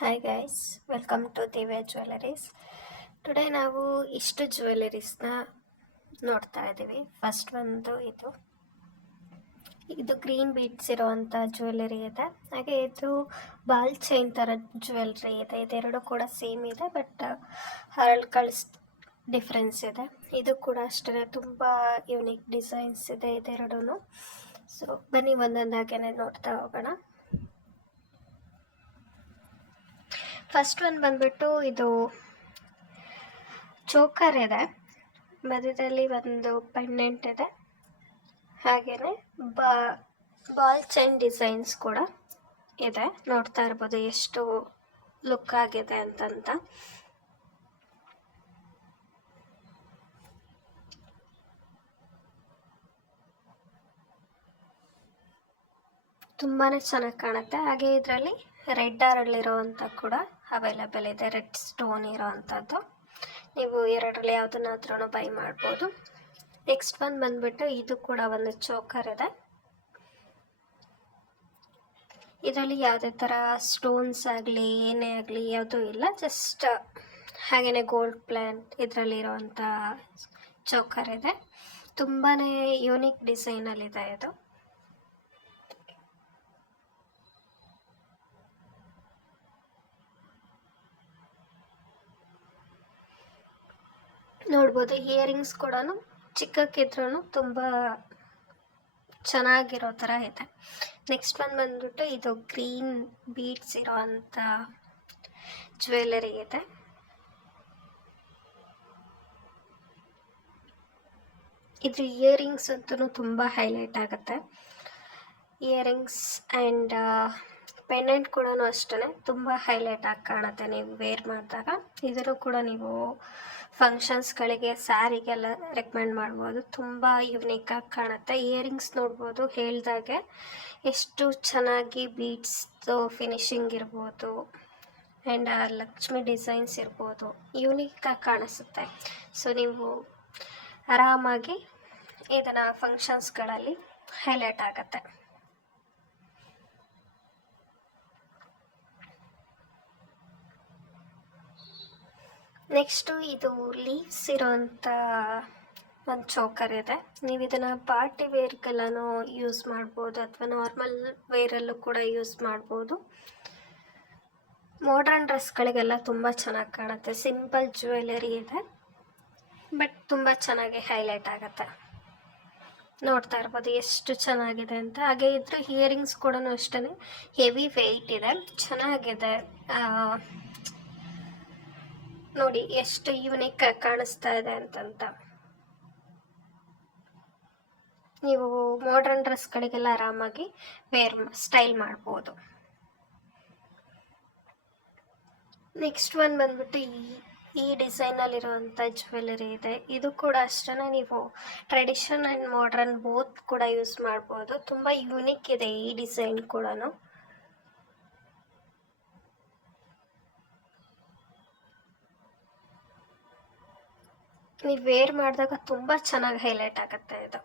Hi guys, welcome to Divya jewelleries. Today ನಾವು ಇಷ್ಟು ಜ್ಯುವೆಲರೀಸ್ನ ನೋಡ್ತಾ ಇದ್ದೀವಿ. ಫಸ್ಟ್ ಒಂದು ಇದು ಗ್ರೀನ್ ಬೀಡ್ಸ್ ಇರೋವಂಥ ಜ್ಯುವೆಲರಿ ಇದೆ. ಹಾಗೆ ಇದು ಬಾಲ್ ಚೈನ್ ಥರ ಜ್ಯುವೆಲ್ರಿ ಇದೆ. ಇದೆರಡು ಕೂಡ ಸೇಮ್ ಇದೆ, ಬಟ್ ಕಳಿಸ್ ಡಿಫ್ರೆನ್ಸ್ ಇದೆ. ಇದು ಕೂಡ ಅಷ್ಟೇ ತುಂಬ ಯೂನಿಕ್ ಡಿಸೈನ್ಸ್ ಇದೆ ಇದೆರಡೂ. ಸೊ ಬನ್ನಿ ಒಂದೊಂದಾಗೇ ನೋಡ್ತಾ ಹೋಗೋಣ. ಫಸ್ಟ್ ಒಂದು ಬಂದ್ಬಿಟ್ಟು ಇದು ಚೋಕರ್ ಇದೆ, ಮಧ್ಯದಲ್ಲಿ ಒಂದು ಪೆಂಡೆಂಟ್ ಇದೆ, ಹಾಗೆಯೇ ಬಾಲ್ ಚೈನ್ ಡಿಸೈನ್ಸ್ ಕೂಡ ಇದೆ. ನೋಡ್ತಾ ಇರ್ಬೋದು ಎಷ್ಟು ಲುಕ್ ಆಗಿದೆ ಅಂತಂತ. ತುಂಬಾ ಚೆನ್ನಾಗಿ ಕಾಣುತ್ತೆ. ಹಾಗೆ ಇದರಲ್ಲಿ ರೆಡ್ ಅರಳಿರೋವಂಥ ಕೂಡ ಅವೈಲೇಬಲ್ ಇದೆ, ರೆಡ್ ಸ್ಟೋನ್ ಇರೋವಂಥದ್ದು. ನೀವು ಎರಡರಲ್ಲಿ ಯಾವುದನ್ನಾದ್ರೂ ಬೈ ಮಾಡ್ಬೋದು. ನೆಕ್ಸ್ಟ್ ಒಂದು ಬಂದ್ಬಿಟ್ಟು ಇದು ಕೂಡ ಒಂದು ಚೋಕರ್ ಇದೆ. ಇದರಲ್ಲಿ ಯಾವುದೇ ಥರ ಸ್ಟೋನ್ಸ್ ಆಗಲಿ ಏನೇ ಆಗಲಿ ಯಾವುದೂ ಇಲ್ಲ, ಜಸ್ಟ್ ಹಾಗೆಯೇ ಗೋಲ್ಡ್ ಪ್ಲಾಂಟ್ ಇದರಲ್ಲಿರೋವಂಥ ಚೋಕರ್ ಇದೆ. ತುಂಬಾ ಯೂನಿಕ್ ಡಿಸೈನಲ್ಲಿದೆ ಇದು. ನೋಡ್ಬೋದು ಇಯರಿಂಗ್ಸ್ ಕೂಡ ಚಿಕ್ಕಕ್ಕಿದ್ರೂ ತುಂಬ ಚೆನ್ನಾಗಿರೋ ಥರ ಇದೆ. ನೆಕ್ಸ್ಟ್ ಒಂದು ಬಂದ್ಬಿಟ್ಟು ಇದು ಗ್ರೀನ್ ಬೀಡ್ಸ್ ಇರೋವಂಥ ಜ್ಯುವೆಲರಿ ಇದೆ. ಇದ್ರ ಇಯರಿಂಗ್ಸ್ ಅಂತೂ ತುಂಬ ಹೈಲೈಟ್ ಆಗುತ್ತೆ. ಇಯರಿಂಗ್ಸ್ ಆ್ಯಂಡ್ ಪೆಂಡೆಂಟ್ ಕೂಡ ಅಷ್ಟೇ ತುಂಬ ಹೈಲೈಟ್ ಆಗಿ ಕಾಣುತ್ತೆ ನೀವು ವೇರ್ ಮಾಡಿದಾಗ. ಇದನ್ನು ಕೂಡ ನೀವು ಫಂಕ್ಷನ್ಸ್ಗಳಿಗೆ, ಸ್ಯಾರಿಗೆಲ್ಲ ರೆಕಮೆಂಡ್ ಮಾಡ್ಬೋದು. ತುಂಬ ಯುನೀಕಾಗಿ ಕಾಣುತ್ತೆ. ಇಯರಿಂಗ್ಸ್ ನೋಡ್ಬೋದು, ಹೇಳ್ದಾಗೆ ಎಷ್ಟು ಚೆನ್ನಾಗಿ ಬೀಡ್ಸ್ದು ಫಿನಿಶಿಂಗ್ ಇರ್ಬೋದು ಆ್ಯಂಡ್ ಲಕ್ಷ್ಮಿ ಡಿಸೈನ್ಸ್ ಇರ್ಬೋದು, ಯುನೀಕಾಗಿ ಕಾಣಿಸುತ್ತೆ. ಸೊ ನೀವು ಆರಾಮಾಗಿ ಇದನ್ನು ಫಂಕ್ಷನ್ಸ್ಗಳಲ್ಲಿ ಹೈಲೈಟ್ ಆಗುತ್ತೆ. ನೆಕ್ಸ್ಟು ಇದು ಲೀವ್ಸ್ ಇರೋವಂಥ ಒಂದು ಚೋಕರ್ ಇದೆ. ನೀವು ಇದನ್ನು ಪಾರ್ಟಿ ವೇರ್ಗೆಲ್ಲನೂ ಯೂಸ್ ಮಾಡ್ಬೋದು, ಅಥವಾ ನಾರ್ಮಲ್ ವೇರಲ್ಲೂ ಕೂಡ ಯೂಸ್ ಮಾಡ್ಬೋದು. ಮಾಡರ್ನ್ ಡ್ರೆಸ್ಗಳಿಗೆಲ್ಲ ತುಂಬ ಚೆನ್ನಾಗಿ ಕಾಣುತ್ತೆ. ಸಿಂಪಲ್ ಜ್ಯುವೆಲರಿ ಇದೆ, ಬಟ್ ತುಂಬ ಚೆನ್ನಾಗಿ ಹೈಲೈಟ್ ಆಗುತ್ತೆ. ನೋಡ್ತಾ ಇರ್ಬೋದು ಎಷ್ಟು ಚೆನ್ನಾಗಿದೆ ಅಂತ. ಹಾಗೆ ಇದ್ರ ಇಯರಿಂಗ್ಸ್ ಕೂಡ ಅಷ್ಟೇ ಹೆವಿ ವೆಯ್ಟ್ ಇದೆ, ಚೆನ್ನಾಗಿದೆ. ನೋಡಿ ಎಷ್ಟು ಯೂನಿಕ್ ಆಗಿ ಕಾಣಿಸ್ತಾ ಇದೆ ಅಂತಂತ. ನೀವು ಮಾಡರ್ನ್ ಡ್ರೆಸ್ಗಳಿಗೆಲ್ಲ ಆರಾಮಾಗಿ ಸ್ಟೈಲ್ ಮಾಡ್ಬೋದು. ನೆಕ್ಸ್ಟ್ ಒಂದು ಬಂದ್ಬಿಟ್ಟು ಈ ಡಿಸೈನಲ್ಲಿರುವಂಥ ಜ್ಯುವೆಲರಿ ಇದೆ. ಇದು ಕೂಡ ಅಷ್ಟೇ ನೀವು ಟ್ರೆಡಿಷನ್ ಆ್ಯಂಡ್ ಮಾಡರ್ನ್ ಬೋತ್ ಕೂಡ ಯೂಸ್ ಮಾಡ್ಬೋದು. ತುಂಬ ಯೂನಿಕ್ ಇದೆ ಈ ಡಿಸೈನ್ ಕೂಡ. ನೀವು ವೇರ್ ಮಾಡಿದಾಗ ತುಂಬ ಚೆನ್ನಾಗಿ ಹೈಲೈಟ್ ಆಗುತ್ತೆ ಇದು.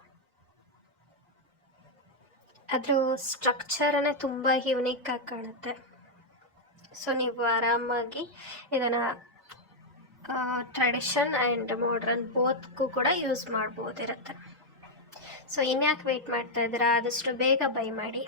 ಅದ್ರ ಸ್ಟ್ರಕ್ಚರೇ ತುಂಬ ಯೂನಿಕ್ ಆಗಿ ಕಾಣುತ್ತೆ. ಸೊ ನೀವು ಆರಾಮಾಗಿ ಇದನ್ನು ಟ್ರೆಡಿಷನ್ ಆ್ಯಂಡ್ ಮಾಡರ್ನ್ ಬೋತ್ಗೂ ಕೂಡ ಯೂಸ್ ಮಾಡ್ಬೋದಿರುತ್ತೆ. ಸೊ ಇನ್ಯಾಕೆ ವೆಯ್ಟ್ ಮಾಡ್ತಾ ಇದ್ದೀರಾ, ಆದಷ್ಟು ಬೇಗ ಬೈ ಮಾಡಿ.